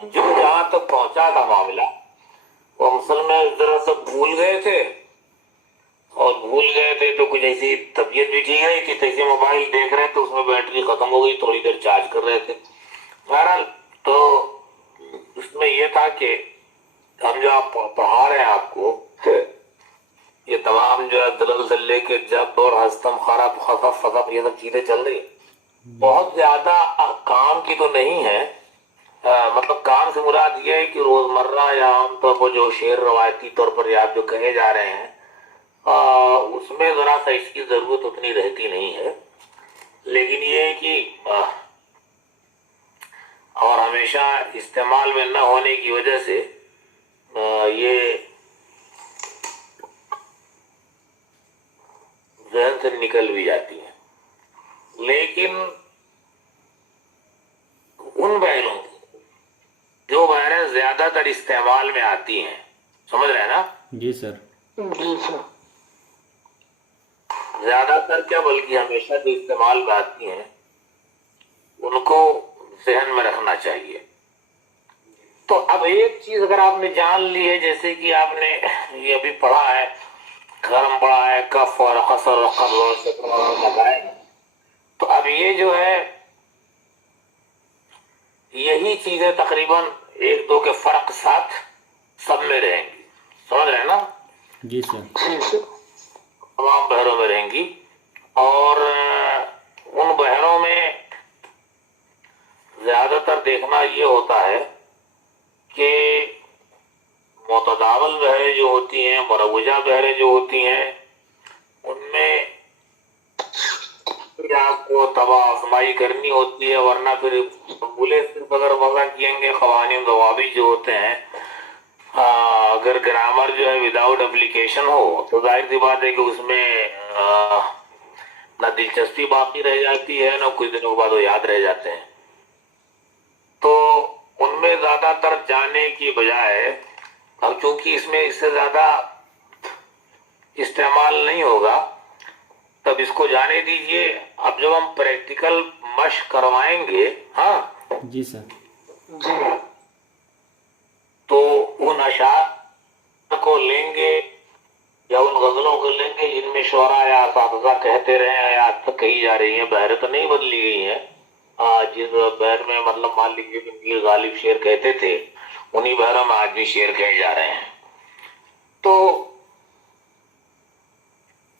جو جہاں تک پہنچا تھا معاملہ، وہ اصل میں ذرا سا بھول گئے تھے، اور بھول گئے تھے تو کچھ ایسی طبیعت بھی ٹھیک ہے کہ جیسے موبائل دیکھ رہے تو اس میں بیٹری ختم ہو گئی، تھوڑی دیر چارج کر رہے تھے۔ بہرحال تو اس میں یہ تھا کہ ہم جو آپ پڑھا رہے ہیں آپ کو، یہ تمام جو ہے دلل دلے کے جب اور ہستم خراب خفف فضب یہ سب چیزیں چل رہی، بہت زیادہ کام کی تو نہیں ہے۔ مطلب کام سے مراد یہ ہے کہ روزمرہ یا عام طور پر جو شعر روایتی طور پر یاد جو کہے جا رہے ہیں، اس میں ذرا سا اس کی ضرورت اتنی رہتی نہیں ہے، لیکن یہ ہے کہ اور ہمیشہ استعمال میں نہ ہونے کی وجہ سے یہ ذہن سے نکل بھی جاتی ہیں۔ لیکن ان بحروں جو بحریں زیادہ تر استعمال میں آتی ہیں، سمجھ رہے ہیں نا؟ جی سر۔ جی سر۔ زیادہ تر کیا بلکہ ہمیشہ جو استعمال میں آتی ہیں ان کو ذہن میں رکھنا چاہیے۔ تو اب ایک چیز اگر آپ نے جان لی ہے، جیسے کہ آپ نے یہ ابھی پڑھا ہے، گرم پڑھا ہے، کف اور قصر اور قبل اور سطر اور لگائے، تو اب یہ جو ہے یہی چیزیں تقریباً ایک دو کے فرق ساتھ سب میں رہیں گی، سمجھ رہے ہیں نا؟ جی سر۔ جی سر۔ تمام بحروں میں رہیں گی، اور ان بحروں میں زیادہ تر دیکھنا یہ ہوتا ہے کہ متداول بحریں جو ہوتی ہیں، مروجہ بحریں جو ہوتی ہیں، ان میں آپ کو تباہ آزمائی کرنی ہوتی ہے، ورنہ پھر بولے صرف اگر وضع کییں گے قوانین ضوابط جو ہوتے ہیں، اگر گرامر جو ہے وداؤٹ اپلیکیشن ہو تو ظاہر سی بات ہے کہ اس میں نہ دلچسپی باقی رہ جاتی ہے، نہ کچھ دنوں بعد وہ یاد رہ جاتے ہیں۔ تو ان میں زیادہ تر جانے کی بجائے، اب چونکہ اس میں اس سے زیادہ استعمال نہیں ہوگا، تب اس کو جانے دیجئے۔ اب جب ہم پریکٹیکل مشق کروائیں گے، ہاں جی سر۔ جی تو ان اشعار کو لیں گے یا ان غزلوں کو لیں گے جن میں شعراء یا اساتذہ کہتے رہے ہیں یا آج تک کہی جا رہی ہیں، بحریں تو نہیں بدلی گئی ہیں۔ جس بحر میں مطلب مان لیجیے کہ میر غالب شعر کہتے تھے، انہی بحروں میں آج بھی شعر کہے جا رہے ہیں۔ تو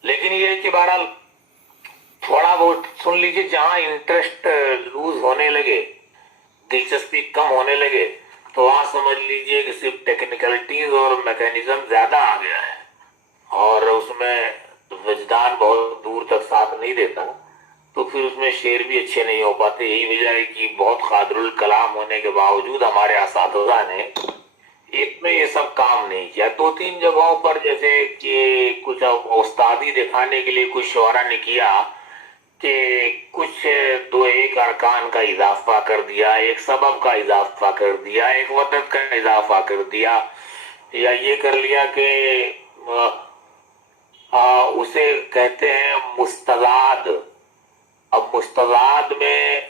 لیکن یہ ہے کہ بہرحال تھوڑا بہت سن لیجیے، جہاں انٹرسٹ لوز ہونے لگے، دلچسپی کم ہونے لگے، تو وہاں سمجھ لیجئے کہ صرف ٹیکنیکلٹیز اور میکینزم زیادہ آ گیا ہے، اور اس میں وجدان بہت دور تک ساتھ نہیں دیتا، تو پھر اس میں شعر بھی اچھے نہیں ہو پاتے۔ یہی وجہ ہے کہ بہت قادر الکلام ہونے کے باوجود ہمارے اساتذہ نے ایک میں یہ سب کام نہیں کیا۔ دو تین جگہوں پر جیسے کہ کچھ استادی دکھانے کے لیے کچھ شعراء نے کیا کہ کچھ دو ایک ارکان کا اضافہ کر دیا، ایک سبب کا اضافہ کر دیا، ایک وطن کا اضافہ کر دیا، یا یہ کر لیا کہ اسے کہتے ہیں مستضاد۔ اب مستضاد میں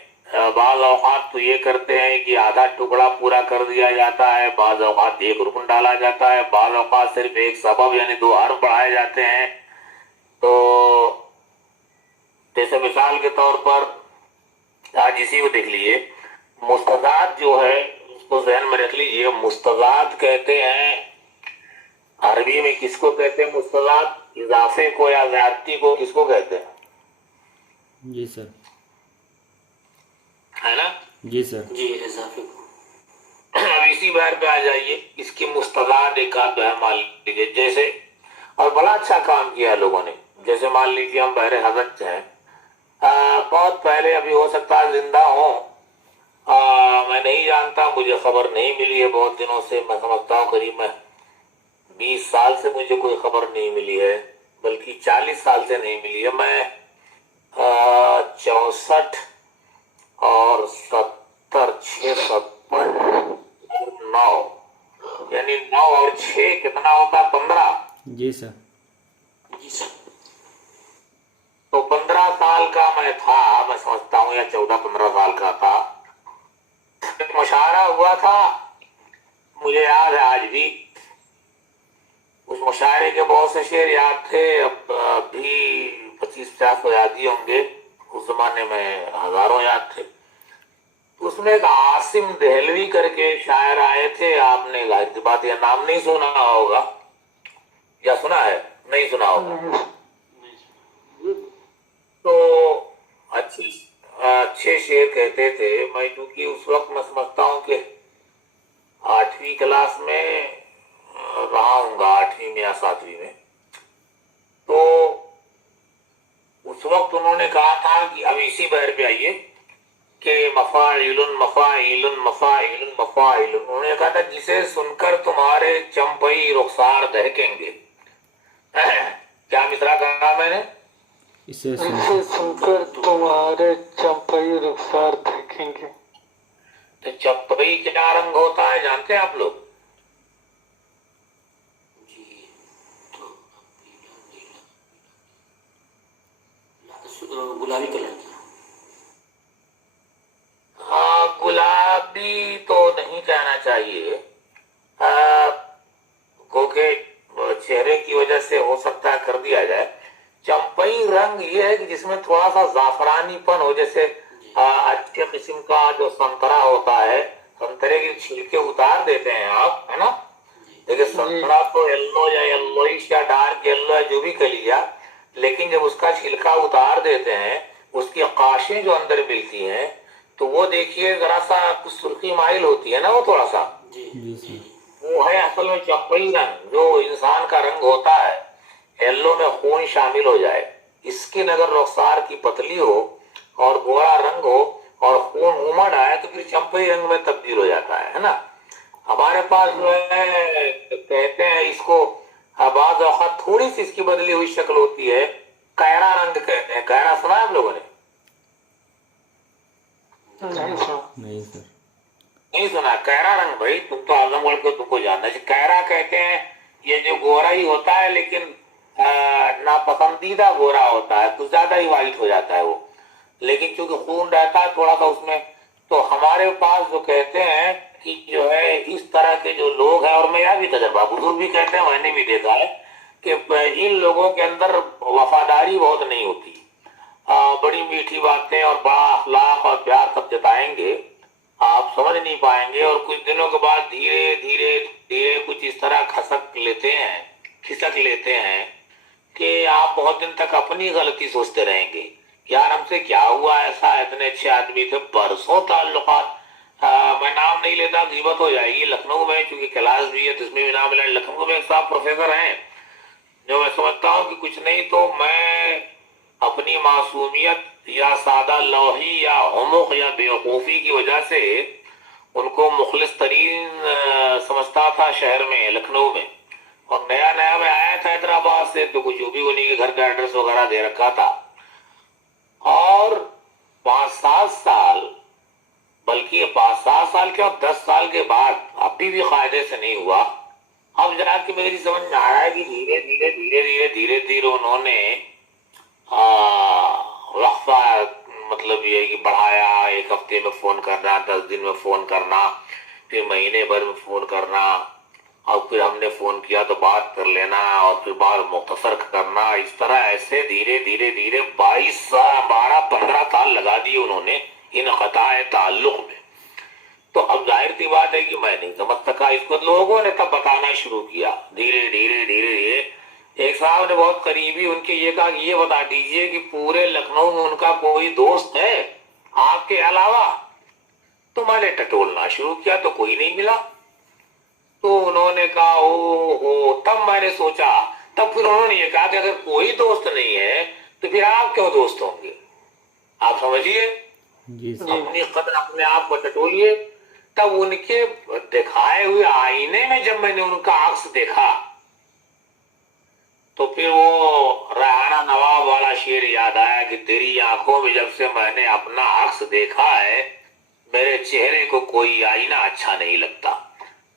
بعض اوقات تو یہ کرتے ہیں کہ آدھا ٹکڑا پورا کر دیا جاتا ہے، بعض اوقات ایک رکن ڈالا جاتا ہے، بعض اوقات صرف ایک سبب یعنی دو حرف بڑھائے جاتے ہیں۔ تو جیسے مثال کے طور پر آج اسی کو دیکھ لیجیے، مستضاد جو ہے اس کو ذہن میں رکھ لیجیے، مستضاد کہتے ہیں عربی میں کس کو کہتے ہیں؟ مستضاد اضافے کو یا زیادتی کو کس کو کہتے ہیں؟ جی سر۔ ہے نا؟ جی سر۔ جی اضافے کو۔ اب اسی بحر پہ آ جائیے، اس کی مستضاد ایک آدھ بحر مان لیجیے، جیسے اور بڑا اچھا کام کیا لوگوں نے، جیسے مان لیجیے ہم بحر حضرت ہیں، بہت پہلے، ابھی ہو سکتا ہے زندہ ہوں، میں نہیں جانتا، مجھے خبر نہیں ملی ہے بہت دنوں سے، میں سمجھتا ہوں قریب میں 20 سال سے مجھے کوئی خبر نہیں ملی ہے، بلکہ 40 سال سے نہیں ملی ہے۔ میں 64 اور 70 6 9 یعنی 9 اور 6 کتنا ہوتا ہے؟ 15۔ جی سر۔ جی سر۔ تو 15 سال کا میں تھا، میں سمجھتا ہوں، یا 14 15 سال کا تھا، مشاعرہ ہوا تھا مجھے یاد ہے آج بھی. اس مشاعرے کے بہت سے شعر یاد تھے, اب بھی 25-50 تو یاد ہی ہوں گے, اس زمانے میں ہزاروں یاد تھے. اس میں ایک عاصم دہلوی کر کے شاعر آئے تھے, آپ نے ظاہر سی بات یہ نام نہیں سنا ہوگا, یا سنا ہے؟ نہیں سنا ہوگا. تو اچھے شعر کہتے تھے. میں چونکہ اس وقت میں سمجھتا ہوں کہ 8ویں کلاس میں رہا ہوں گا, 8ویں میں یا 7ویں میں. تو اس وقت انہوں نے کہا تھا کہ اب اسی بہر پہ آئیے کہ مفاعل مفاعل مفاعل مفاعل, انہوں نے کہا تھا جسے سن کر تمہارے چمپئی رخسار دہکیں گے. کیا مصرع کہا میں نے؟ اسے اسے سن کر تمہارے چمپئی رخسار دیکھیں گے. تو چمپئی کیا رنگ ہوتا ہے جانتے ہیں آپ لوگ؟ گلابی کلر کی. ہاں, گلابی تو نہیں کہنا چاہیے, کیونکہ چہرے کی وجہ سے ہو سکتا ہے کر دیا جائے. چمپئی رنگ یہ ہے کہ جس میں تھوڑا سا زعفرانی پن ہو, جیسے اچھے قسم کا جو سنترا ہوتا ہے, سنترے کے چھلکے اتار دیتے ہیں آپ, ہے نا؟ لیکن سنترا تو یلو یا یلوئش یا ڈارک یلو ہے جو بھی کہہ لیا, لیکن جب اس کا چھلکا اتار دیتے ہیں, اس کی قاشیں جو اندر ملتی ہیں, تو وہ دیکھیے ذرا سا کچھ سرخی مائل ہوتی ہے نا, وہ تھوڑا سا جی سر. وہ ہے اصل میں چمپئی رنگ, جو انسان کا رنگ ہوتا ہے. یلو میں خون شامل ہو جائے, اسکن اگر رخسار کی پتلی ہو اور گورا رنگ ہو اور خون امڑ آئے تو پھر چمپئی رنگ میں تبدیل ہو جاتا ہے نا. ہمارے پاس جو ہے کہتے ہیں اس کو, بعض اوقات تھوڑی سی اس کی بدلی ہوئی شکل ہوتی ہے, قیرا رنگ کہتے ہیں. قیرا سنا ہے آپ لوگوں نے؟ نہیں سر. نہیں سر. نہیں سنا قیرا رنگ؟ بھائی تم تو اعظم گڑھ کو تم کو جاننا چاہیے. قیرا کہتے ہیں یہ جو گورا ہی ہوتا ہے لیکن ناپسندیدہ گورا ہوتا ہے, کچھ زیادہ ہی وائٹ ہو جاتا ہے وہ, لیکن چونکہ خون رہتا ہے تھوڑا سا اس میں. تو ہمارے پاس جو کہتے ہیں کہ جو ہے اس طرح کے جو لوگ ہیں, اور میرا بھی تجربہ, بزرگ بھی کہتے ہیں, میں نے بھی دیکھا ہے کہ ان لوگوں کے اندر وفاداری بہت نہیں ہوتی. بڑی میٹھی باتیں اور بڑا اخلاق اور پیار سب جتائیں گے, آپ سمجھ نہیں پائیں گے, اور کچھ دنوں کے بعد دھیرے دھیرے دھیرے کچھ اس طرح کھسک لیتے ہیں کہ آپ بہت دن تک اپنی غلطی سوچتے رہیں گے. یار ہم سے کیا ہوا ایسا, اتنے اچھے آدمی تھے, برسوں تعلقات. میں نام نہیں لیتا, غیبت ہو جائے گی. لکھنؤ میں چونکہ کلاس بھی ہے تو اس میں بھی نام لیں. لکھنؤ میں ایک صاحب پروفیسر ہیں جو میں سمجھتا ہوں کہ کچھ نہیں تو میں اپنی معصومیت یا سادہ لوحی یا حمق یا بیوقوفی کی وجہ سے ان کو مخلص ترین سمجھتا تھا شہر میں, لکھنؤ میں. اور نیا نیا میں آیا تھا حیدرآباد سے, تو کچھ بھی انہیں کے گھر کا ایڈریس وغیرہ دے رکھا تھا. اور 5-7 سال, بلکہ 5-7 سال کے اور 10 سال کے بعد ابھی بھی قاعدے سے نہیں ہوا. اب جا کے میری سمجھ میں آ رہا ہے کہ دھیرے دھیرے دھیرے دھیرے دھیرے دھیرے انہوں نے وقفہ, مطلب یہ ہے کہ بڑھایا. 1 ہفتے میں فون کرنا, 10 دن میں فون کرنا, پھر مہینے بھر میں فون کرنا, اور پھر ہم نے فون کیا تو بات کر لینا, اور پھر بات مختصر کرنا. اس طرح ایسے دھیرے دھیرے دھیرے 12 سال لگا دیے انہوں نے انقطاع تعلق میں. تو اب ظاہر سی بات ہے کہ میں نہیں سمجھ سکا اس کو. لوگوں نے تب بتانا شروع کیا دھیرے دھیرے دھیرے دھیرے. ایک صاحب نے بہت قریبی ان کے یہ کہا کہ یہ بتا دیجئے کہ پورے لکھنؤ میں ان کا کوئی دوست ہے آپ کے علاوہ؟ تو میں نے ٹٹولنا شروع کیا تو کوئی نہیں ملا. تو انہوں نے کہا او ہو. تب میں نے سوچا, تب پھر انہوں نے یہ کہا کہ اگر کوئی دوست نہیں ہے تو پھر آپ کیوں دوست ہوں گے؟ آپ سمجھیے, جی سر. اپنی قدر اپنے آپ کو ٹٹولیے. تب ان کے دکھائے ہوئے آئینے میں جب میں نے ان کا عکس دیکھا تو پھر وہ ریحانہ نواب والا شعر یاد آیا کہ تیری آنکھوں میں جب سے میں نے اپنا عکس دیکھا ہے, میرے چہرے کو کوئی آئینہ اچھا نہیں لگتا.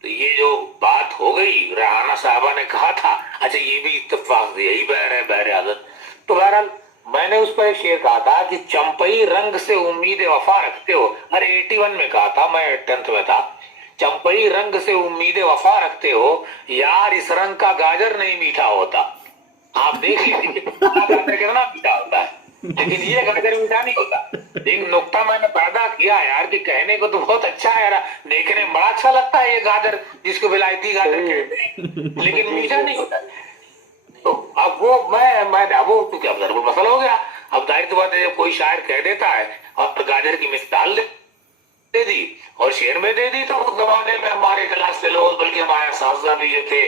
تو یہ جو بات ہو گئی, ریحانہ صاحبہ نے کہا تھا, اچھا یہ بھی اتفاق سے یہی بہر ہے, بہر حضرت. تو بہرحال میں نے اس پر ایک شعر کہا تھا کہ چمپئی رنگ سے امید وفا رکھتے ہو. ارے 81 میں کہا تھا, میں 10th میں تھا. چمپئی رنگ سے امید وفا رکھتے ہو یار, اس رنگ کا گاجر نہیں میٹھا ہوتا. آپ دیکھ لیجیے گاجر کتنا میٹھا ہوتا ہے, لیکن یہ گاجر میٹھا نہیں ہوتا. ایک نقطہ میں نے پیدا کیا یار کہ کہنے کو تو بہت اچھا ہے یار, دیکھنے میں بڑا اچھا لگتا ہے یہ گاجر جس کو ولایتی گاجر کہتے ہیں, لیکن میٹھا نہیں ہوتا. تو اب وہ میں وہ تو کیا ضرور مسئلہ ہو گیا. اب ظاہر سی بات ہے جب کوئی شاعر کہہ دیتا ہے اور گاجر کی مثال دے دی اور شعر میں دے دی, تو اس زمانے میں ہمارے کلاس کے لوگ بلکہ ہمارے اساتذہ بھی یہ تھے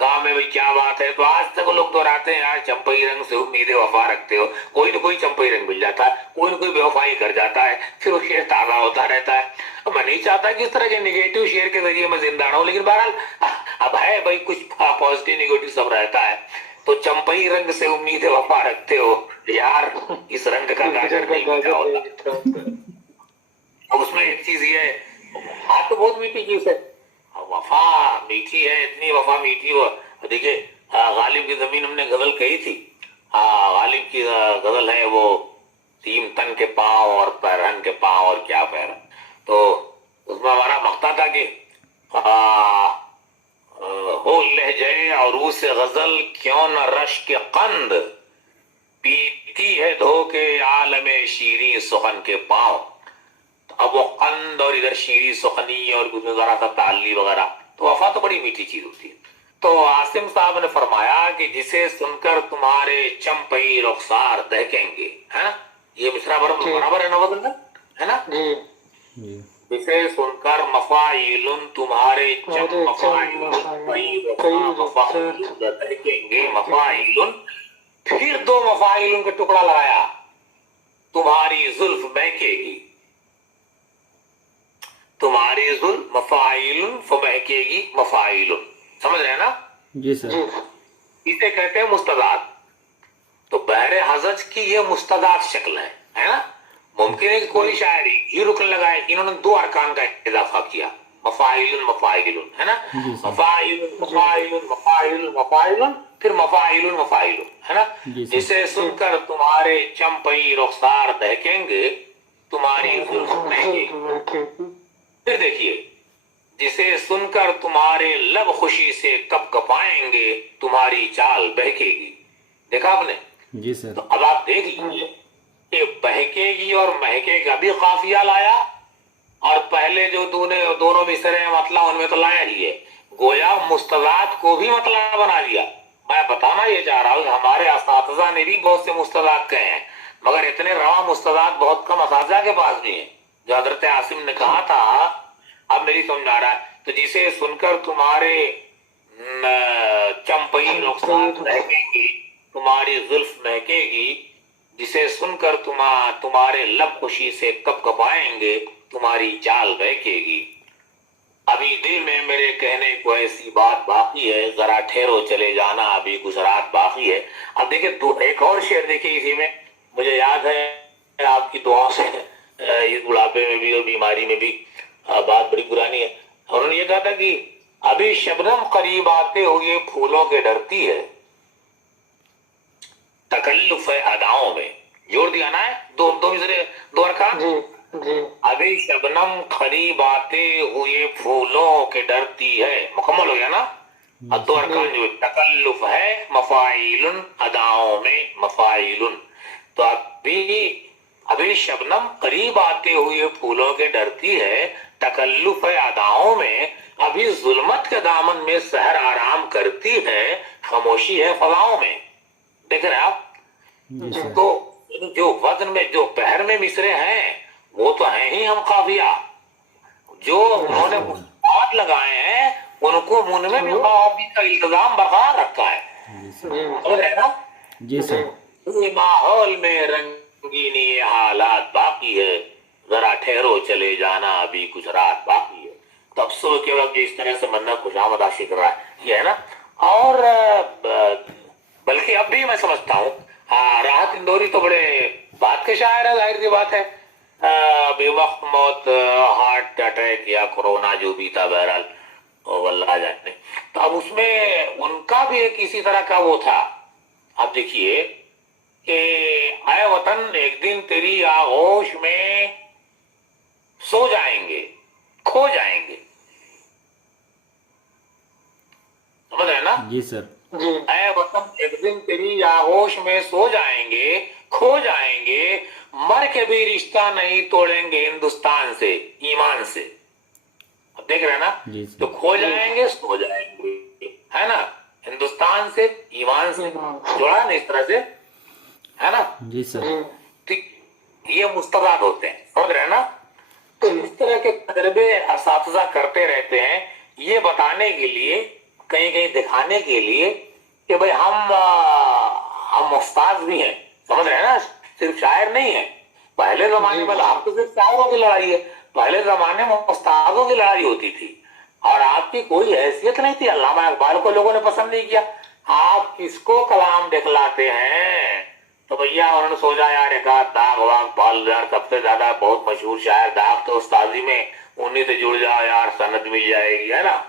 گاؤں میں, بھائی کیا بات ہے, تو آج تک وہ لوگ دہراتے ہیں یار چمپئی رنگ سے امید وفا رکھتے ہو. کوئی نہ کوئی چمپئی رنگ مل جاتا ہے, کوئی نہ کوئی بے وفائی کر جاتا ہے, پھر وہ شعر تازہ ہوتا رہتا ہے. اب میں نہیں چاہتا کہ اس طرح کے نگیٹو شعر کے ذریعے میں زندہ رہوں, لیکن بہرحال اب ہے بھائی کچھ پازیٹیو نگیٹو سب رہتا ہے. تو چمپئی رنگ سے امید وفا رکھتے ہو یار, اس رنگ کا گاجر نہیں میٹھا ہوتا. اب اس میں ایک چیز یہ ہے, بات تو بہت میٹھی چیز ہے, وفا میٹھی ہے, اتنی وفا میٹھی ہو. دیکھیے غالب کی زمین ہم نے غزل کہی تھی, غالب کی غزل ہے وہ تین تن کے پاؤں اور پیرہن کے پاؤں اور کیا پیر. تو اس میں ہمارا مقطع تھا کہ ہو لہجے عروس غزل کیوں نہ رشک قند, پیتی ہے دھو کے عالم شیریں سخن کے پاؤں. اب وہ قند اور ادھر شیریں سخنی اور کچھ ذرا سا تعلی وغیرہ, تو وفا تو بڑی میٹھی چیز ہوتی ہے. تو عاصم صاحب نے فرمایا کہ جسے سن کر تمہارے چمپئی رخسار دہکیں گے, ہے نا, یہ مصرع برابر ہے نا وزن میں, ہے نا, جی جسے سن کر مفاعیل تمہارے مفاعیل دہکیں گے, مفاعیل پھر دو مفاعیل کا ٹکڑا لگایا, تمہاری زلف بہکے گی, تمہاری زلف مفاعیل فبہکے گی مفاعیل, سمجھ رہے ہیں نا. جی سر. اسے کہتے ہیں مستضاد. تو بحر حزج کی یہ مستضاد شکل ہے نا. ممکن ہے کہ کوئی شاعری یہ رکن لگائے, انہوں نے دو ارکان کا اضافہ کیا, مفاعیل مفاعیل, ہے نا, جی سر. مفاعیل مفاعیل مفاعیل مفاعیل پھر مفاعیل مفاعیل, ہے نا. جی سر. جسے سن کر تمہارے چمپئی رخسار دہکیں گے, تمہاری زلف بہکے گی. پھر دیکھیے, جسے سن کر تمہارے لب خوشی سے کپ کپائیں گے, تمہاری چال بہکے گی. دیکھا آپ نے. جی سر. تو اب آپ دیکھ لیجیے کہ بہکے گی اور مہکے کا بھی قافیہ لایا, اور پہلے جو دونوں مصرے مطلع ان میں تو لایا ہی ہے, گویا مستضاد کو بھی مطلع بنا لیا. میں بتانا یہ چاہ رہا ہوں کہ ہمارے اساتذہ نے بھی بہت سے مستضاد کہے ہیں, مگر اتنے رواں مستضاد بہت کم اساتذہ کے پاس بھی ہیں. جو حضرت عاصم نے کہا تھا, اب میری سمجھ آ رہا ہے, تو جسے سن کر تمہارے چمپئی رخسار دہکیں گی, تمہاری زلف مہکے گی, جسے سن کر تمہارے لب خوشی سے کپ کپائیں گے, تمہاری چال بہکے گی. ابھی دل میں میرے کہنے کو ایسی بات باقی ہے, ذرا ٹھہرو چلے جانا ابھی کچھ رات باقی ہے. اب دیکھیں ایک اور شعر دیکھیں اسی میں, مجھے یاد ہے آپ کی دعاؤں سے اس بڑھاپے میں بھی اور بیماری میں بھی بات بڑی پرانی ہے. انہوں نے یہ کہا تھا کہ ابھی شبنم قریب آتے ہوئے پھولوں کے ڈرتی ہے, تکلف ہے اداؤں میں. جوڑ دیا نا ہے, دو مصرے دو ارکان. ابھی شبنم قریب آتے ہوئے پھولوں کے ڈرتی ہے, مکمل ہو گیا نا. اب دو ارکان جو تکلف ہے مفاعیل اداؤں میں مفاعیل. تو ابھی شبنم قریب آتے ہوئے پھولوں کے ڈرتی ہے, تکلف ہے اداؤں میں, ابھی ظلمت کے دامن میں سحر آرام کرتی ہے, خاموشی ہے فضاؤں میں. دیکھ رہے آپ. تو جو وزن میں جو بحر میں مصرے ہیں وہ تو ہیں ہی ہم قافیہ, جو انہوں نے مصطلحات لگائے ہیں ان کو من میں بھی قافی کا التزام برقرار رکھا ہے. سمجھ رہے نا. جی سر. یہ ماحول میں رنگینی حالات باقی ہے, ذرا ٹھہرو چلے جانا ابھی کچھ رات باقی ہے. تب سو کے وقت اس طرح سے منت خوشامد حاصل کر رہا ہے, یہ ہے نا. اور بلکہ اب بھی میں سمجھتا ہوں راحت اندوری تو بڑے بات کے شاعر ہے, ظاہر سی بات ہے. بے وقت موت, ہارٹ اٹیک یا کورونا جو بھی تھا, بہرحال واللہ جانے. تو اب اس میں ان کا بھی ایک اسی طرح کا وہ تھا. اب دیکھیے کہ اے وطن ایک دن تیری آغوش میں سو جائیں گے، کھو جائیں گے. سمجھ رہے ہیں نا؟ جی سر. جی اے وطن ایک دن تیری آغوش میں سو جائیں گے، کھو جائیں گے، مر کے بھی رشتہ نہیں توڑیں گے ہندوستان سے، ایمان سے. اب دیکھ رہے ہیں نا؟ جی سر. تو کھو جائیں گے، سو جائیں گے، ہے نا؟ ہندوستان سے، ایمان سے جوڑا نا اس طرح سے، ہے نا؟ جی سر. جی تو یہ مستضاد ہوتے ہیں، سمجھ رہے ہیں نا؟ تو اس طرح کے تجربے اساتذہ کرتے رہتے ہیں، یہ بتانے کے لیے، کہیں کہیں دکھانے کے لیے کہ بھئی ہم استاد بھی ہیں، سمجھ رہے ہیں نا؟ صرف شاعر نہیں ہیں. پہلے زمانے میں آپ تو صرف شاعروں کی لڑائی ہے، پہلے زمانے میں استادوں کی لڑائی ہوتی تھی اور آپ کی کوئی حیثیت نہیں تھی. علامہ اقبال کو لوگوں نے پسند نہیں کیا. آپ کس کو کلام دکھلاتے ہیں؟ تو بھیا انہوں نے سوچا یار ایک آدھ داغ واغ پال یار، سب سے زیادہ بہت مشہور شاعر داغ تو استادی میں، انہیں سے جڑ جاؤ یار، سند مل جائے گی، ہے نا؟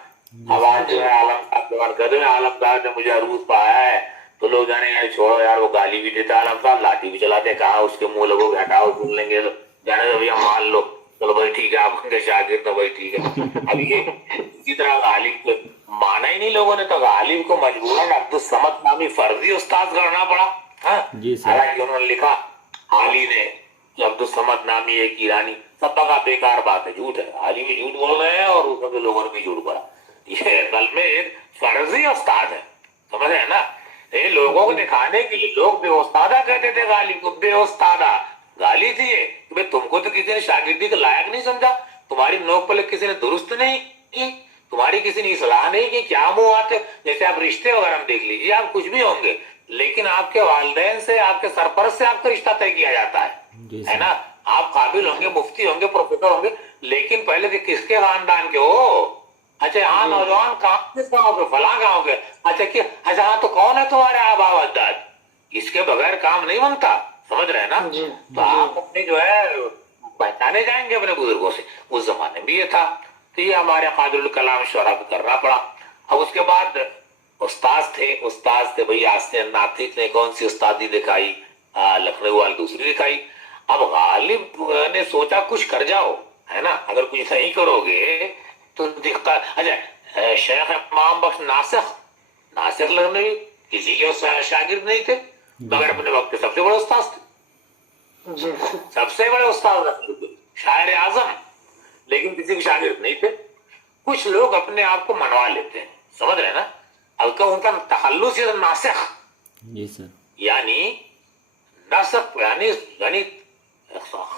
اب آج جو ہے عالم صاحب کے بات کر رہے ہیں، عالم صاحب نے مجھے عروج پہ آیا ہے تو لوگ جانے یار چھوڑو یار، وہ گالی بھی دیتا عالم صاحب، لاٹھی بھی چلاتے، کہا اس کے منہ لگو گے، ہٹاؤ، سن لیں گے تو جانے دو بھیا، مان لو، چلو بھائی ٹھیک ہے، آپ کے شاگرد تو بھائی ٹھیک ہے. اب یہ اسی طرح غالب کو مانا ہی نہیں لوگوں نے، تو غالب کو مجبوراً عبدالصمد نامی فرضی استاد کرنا پڑا. ہاں جی سر. حالانکہ انہوں نے لکھا حالی نے کہ عبدالصمد نامی ایک ایرانی، سب کا بیکار بات ہے، جھوٹ ہے، حالی بھی جھوٹ بول رہے ہیں اور اس میں لوگوں نے بھی جھوٹ بولا. یہ اصل میں ایک فرضی استاد ہے، سمجھ رہے ہیں نا؟ یہ لوگوں کو دکھانے کے لیے لوگ بے استادہ کہتے تھے غالب کو، بے استادہ گالی تھی یہ کہ بھئی تم کو تو کسی نے شاگردی کے لائق نہیں سمجھا، تمہاری نوک پلک کسی نے درست نہیں کی، تمہاری کسی نے اصلاح نہیں کی، کیا منہ آتے. جیسے آپ رشتے وغیرہ میں دیکھ لیجیے، آپ کچھ بھی ہوں گے لیکن آپ کے والدین سے، آپ کے سرپرست سے آپ کا رشتہ طے کیا جاتا جی ہے سر. نا؟ آپ قابل ہوں گے، مفتی ہوں گے، پروفیسر ہوں گے، لیکن پہلے کہ کس کے خاندان کے ہو؟ اچھا ہاں نوجوان کہاں سے گاؤں کے، فلاں گاؤں کے. اچھا ہاں تو کون ہے تمہارے آبا و اجداد؟ اس کے بغیر کام نہیں بنتا، سمجھ رہے ہیں نا؟ جی تو آپ اپنے جو ہے پہچانے جائیں گے اپنے بزرگوں سے. اس زمانے میں یہ تھا، تو یہ ہمارے قادر الکلام شعرا کو کرنا پڑا. اب اس کے بعد استاد تھے بھئی آستے ناطق نے کون سی استادی دکھائی، لکھنؤ والی دوسری دکھائی. اب غالب نے سوچا کچھ کر جاؤ، ہے نا؟ اگر کچھ نہیں کرو گے تو دکھتا. اچھا شیخ امام بخش ناسخ لکھنوی کسی کے شاگرد نہیں تھے، مگر اپنے وقت کے سب سے بڑے استاد تھے، جی سب سے بڑے استاد شاعر اعظم، لیکن کسی کے شاگرد نہیں تھے. کچھ لوگ اپنے آپ کو منوا لیتے ہیں، سمجھ رہے ہیں نا؟ اب ان کا تخلص ناسخ، جی سر. یعنی ناسخ یعنی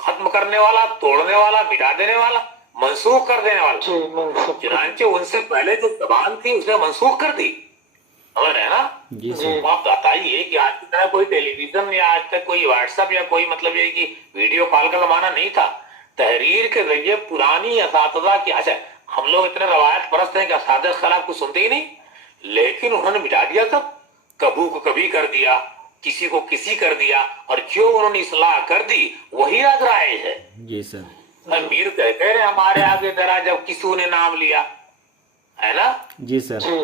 ختم کرنے والا، توڑنے والا، مٹا دینے والا، منسوخ کر دینے والا. جی منصب چنانچہ ان سے پہلے جو زبان تھی اس نے منسوخ کر دی، سمجھ رہے ہیں نا؟ جی سر. تو آپ بتائیے کہ آج کی طرح کوئی ٹیلی ویژن یا آج تک کوئی واٹس ایپ یا کوئی مطلب یہ کہ ویڈیو کال کا زمانہ نہیں تھا. تحریر کے ذریعے پرانی اساتذہ کی، اچھا ہم لوگ اتنے روایت پرست ہیں کہ اساتذہ کے خلاف کچھ سنتے ہی نہیں، لیکن انہوں نے مٹا دیا سب، کبو کو کبھی کر دیا، کسی کو کسی کر دیا، اور جو انہوں نے اصلاح کر دی وہی آج رائج ہے. جی سر. میر کہتے ہیں ہمارے آگے ذرا جب کسی نے نام لیا، ہے نا؟ جی سر. جی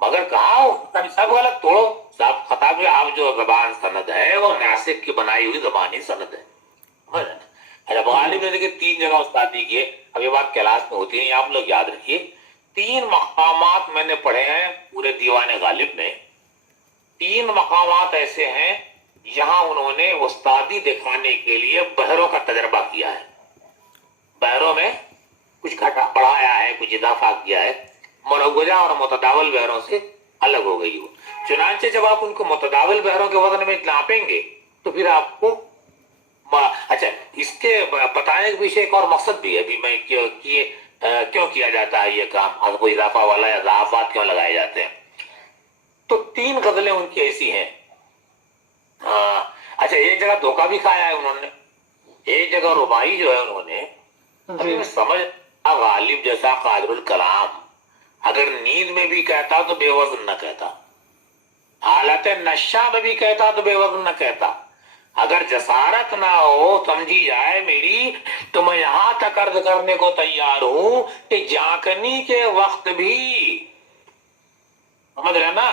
مگر کہاں سب غلط توڑو، سب خطاب ہے. آپ جو زبان سند ہے وہ ناسک کی بنائی ہوئی زبانی سند ہے. اچھا غالب نے دیکھیں 3 جگہ استادی کیے. اب یہ بات کلاس میں ہوتی نہیں، آپ لوگ یاد رکھیے. 3 مقامات میں نے پڑھے ہیں پورے دیوان غالب میں. 3 مقامات ایسے ہیں جہاں انہوں نے استادی دکھانے کے لیے بحروں کا تجربہ کیا ہے. بحروں میں کچھ گھٹا بڑھایا ہے، کچھ اضافہ کیا ہے، مروجہ اور متداول بحروں سے الگ ہو گئی وہ. چنانچہ جب آپ ان کو متداول بحروں کے وزن میں ناپیں گے تو پھر آپ کو اچھا اس کے بتانے کے پیچھے ایک اور مقصد بھی ہے. ابھی میں کیوں کیا جاتا ہے یہ کام، آپ کو اضافہ والا یا اضافات کیوں لگائے جاتے ہیں. تو 3 غزلیں ان کی ایسی ہیں. اچھا ایک جگہ دھوکہ بھی کھایا ہے انہوں نے، ایک جگہ ربائی جو ہے انہوں نے. ابھی میں سمجھ غالب جیسا قادر الکلام اگر نیند میں بھی کہتا تو بے وزن نہ کہتا، حالت نشہ میں بھی کہتا تو بے وزن نہ کہتا. اگر جسارت نہ ہو سمجھی جائے میری تو میں یہاں تک عرض کرنے کو تیار ہوں کہ جانکنی کے وقت بھی، سمجھ رہے نا،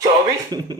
24